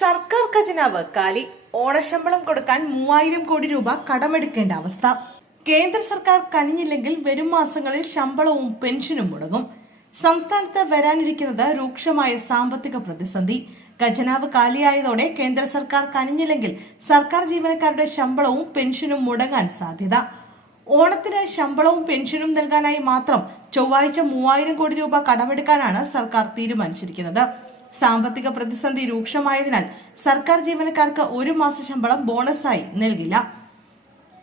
സർക്കാർ ഖജനാവ് കാലി ഓണശമ്പളം കൊടുക്കാൻ മൂവായിരം കോടി രൂപ കടമെടുക്കേണ്ട അവസ്ഥ. കേന്ദ്ര സർക്കാർ കനിഞ്ഞില്ലെങ്കിൽ വരും മാസങ്ങളിൽ ശമ്പളവും പെൻഷനും മുടങ്ങും. സംസ്ഥാനത്ത് വരാനിരിക്കുന്നത് രൂക്ഷമായ സാമ്പത്തിക പ്രതിസന്ധി. ഖജനാവ് കാലിയായതോടെ കേന്ദ്ര സർക്കാർ കനിഞ്ഞില്ലെങ്കിൽ സർക്കാർ ജീവനക്കാരുടെ ശമ്പളവും പെൻഷനും മുടങ്ങാൻ സാധ്യത. ഓണത്തിന് ശമ്പളവും പെൻഷനും നൽകാനായി മാത്രം ചൊവ്വാഴ്ച മൂവായിരം കോടി രൂപ കടമെടുക്കാനാണ് സർക്കാർ തീരുമാനിച്ചിരിക്കുന്നത്. സാമ്പത്തിക പ്രതിസന്ധി രൂക്ഷമായതിനാൽ സർക്കാർ ജീവനക്കാർക്ക് ഒരു മാസ ശമ്പളം ബോണസായി നൽകില്ല.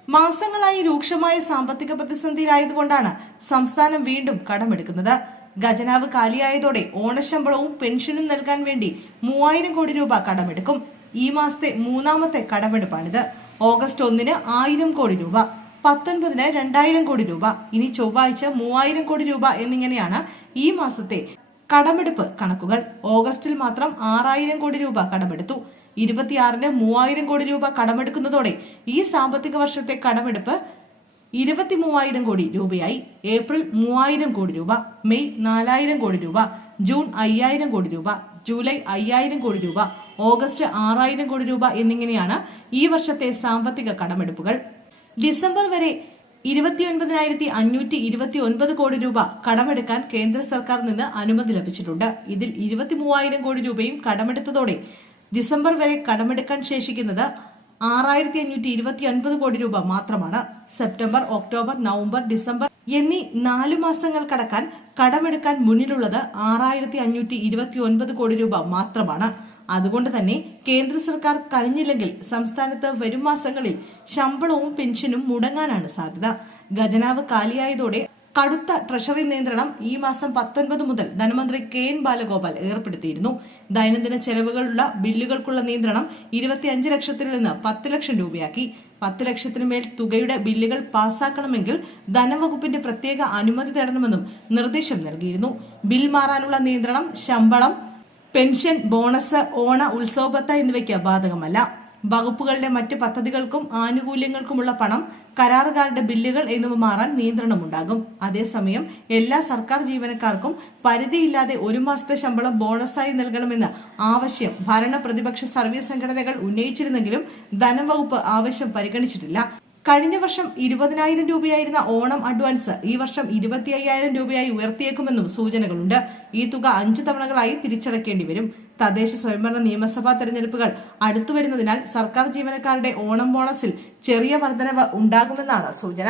മാസങ്ങളായി രൂക്ഷമായ സാമ്പത്തിക പ്രതിസന്ധിയിലായതുകൊണ്ടാണ് സംസ്ഥാനം വീണ്ടും കടമെടുക്കുന്നത്. ഖജനാവ് കാലിയായതോടെ ഓണശമ്പളവും പെൻഷനും നൽകാൻ വേണ്ടി മൂവായിരം കോടി രൂപ കടമെടുക്കും. ഈ മാസത്തെ മൂന്നാമത്തെ കടമെടുപ്പാണിത്. ഓഗസ്റ്റ് ഒന്നിന് ആയിരം കോടി രൂപ പത്തൊൻപതിന് രണ്ടായിരം കോടി രൂപ ഇനി ചൊവ്വാഴ്ച മൂവായിരം കോടി രൂപ എന്നിങ്ങനെയാണ് ഈ മാസത്തെ കടമെടുപ്പ് കണക്കുകൾ. ഓഗസ്റ്റിൽ മാത്രം ആറായിരം കോടി രൂപ കടമെടുത്തു. ഇരുപത്തിയാറിന് മൂവായിരം കോടി രൂപ കടമെടുക്കുന്നതോടെ ഈ സാമ്പത്തിക വർഷത്തെ കടമെടുപ്പ് ഇരുപത്തി മൂവായിരം കോടി രൂപയായി. ഏപ്രിൽ മൂവായിരം കോടി രൂപ മെയ് നാലായിരം കോടി രൂപ ജൂൺ അയ്യായിരം കോടി രൂപ ജൂലൈ അയ്യായിരം കോടി രൂപ ഓഗസ്റ്റ് ആറായിരം കോടി രൂപ എന്നിങ്ങനെയാണ് ഈ വർഷത്തെ സാമ്പത്തിക കടമെടുപ്പുകൾ. ഡിസംബർ വരെ ഇരുപത്തിയൊൻപതിനായിരത്തി അഞ്ഞൂറ്റി ഇരുപത്തി ഒൻപത് കോടി രൂപ കടമെടുക്കാൻ കേന്ദ്ര സർക്കാർ നിന്ന് അനുമതി ലഭിച്ചിട്ടുണ്ട്. ഇതിൽ ഇരുപത്തി മൂവായിരം കോടി രൂപയും കടമെടുത്തതോടെ ഡിസംബർ വരെ കടമെടുക്കാൻ ശേഷിക്കുന്നത് ആറായിരത്തി അഞ്ഞൂറ്റി ഇരുപത്തി ഒൻപത് കോടി രൂപ മാത്രമാണ്. സെപ്റ്റംബർ ഒക്ടോബർ നവംബർ ഡിസംബർ എന്നീ നാലു മാസങ്ങൾ കടക്കാൻ കടമെടുക്കാൻ മുന്നിലുള്ളത് ആറായിരത്തി അഞ്ഞൂറ്റി ഇരുപത്തി ഒൻപത് കോടി രൂപ മാത്രമാണ്. അതുകൊണ്ട് തന്നെ കേന്ദ്ര സർക്കാർ കഴിഞ്ഞില്ലെങ്കിൽ സംസ്ഥാനത്ത് വരും മാസങ്ങളിൽ ശമ്പളവും പെൻഷനും മുടങ്ങാനാണ് സാധ്യത. ഖജനാവ് കാലിയായതോടെ കടുത്ത ട്രഷറി നിയന്ത്രണം ഈ മാസം പത്തൊൻപത് മുതൽ ധനമന്ത്രി കെ എൻ ബാലഗോപാൽ ഏർപ്പെടുത്തിയിരുന്നു. ദൈനംദിന ചെലവുകളുള്ള ബില്ലുകൾക്കുള്ള നിയന്ത്രണം ഇരുപത്തിയഞ്ച് ലക്ഷത്തിൽ നിന്ന് പത്ത് ലക്ഷം രൂപയാക്കി. പത്ത് ലക്ഷത്തിന് മേൽ തുകയുടെ ബില്ലുകൾ പാസാക്കണമെങ്കിൽ ധനവകുപ്പിന്റെ പ്രത്യേക അനുമതി തേടണമെന്നും നിർദ്ദേശം നൽകിയിരുന്നു. ബിൽ മാറാനുള്ള നിയന്ത്രണം ശമ്പളം പെൻഷൻ ബോണസ് ഓണ ഉത്സവബത്ത എന്നിവയ്ക്ക് ബാധകമല്ല. വകുപ്പുകളുടെ മറ്റ് പദ്ധതികൾക്കും ആനുകൂല്യങ്ങൾക്കുമുള്ള പണം കരാറുകാരുടെ ബില്ലുകൾ എന്നിവ മാറാൻ നിയന്ത്രണമുണ്ടാകും. അതേസമയം എല്ലാ സർക്കാർ ജീവനക്കാർക്കും പരിധിയില്ലാതെ ഒരു മാസത്തെ ശമ്പളം ബോണസായി നൽകണമെന്ന ആവശ്യം ഭരണ പ്രതിപക്ഷ സർവീസ് സംഘടനകൾ ഉന്നയിച്ചിരുന്നെങ്കിലും ധനവകുപ്പ് ആവശ്യം പരിഗണിച്ചിട്ടില്ല. കഴിഞ്ഞ വർഷം ഇരുപതിനായിരം രൂപയായിരുന്ന ഓണം അഡ്വാൻസ് ഈ വർഷം ഇരുപത്തി അയ്യായിരം രൂപയായി ഉയർത്തിയേക്കുമെന്നും സൂചനകളുണ്ട്. ഈ തുക അഞ്ചു തവണകളായി തിരിച്ചടക്കേണ്ടി വരും. തദ്ദേശ സ്വയംഭരണ നിയമസഭാ തെരഞ്ഞെടുപ്പുകൾ അടുത്തു വരുന്നതിനാൽ സർക്കാർ ജീവനക്കാരുടെ ഓണം ബോണസിൽ ചെറിയ വർധനവ് ഉണ്ടാകുമെന്നാണ് സൂചന.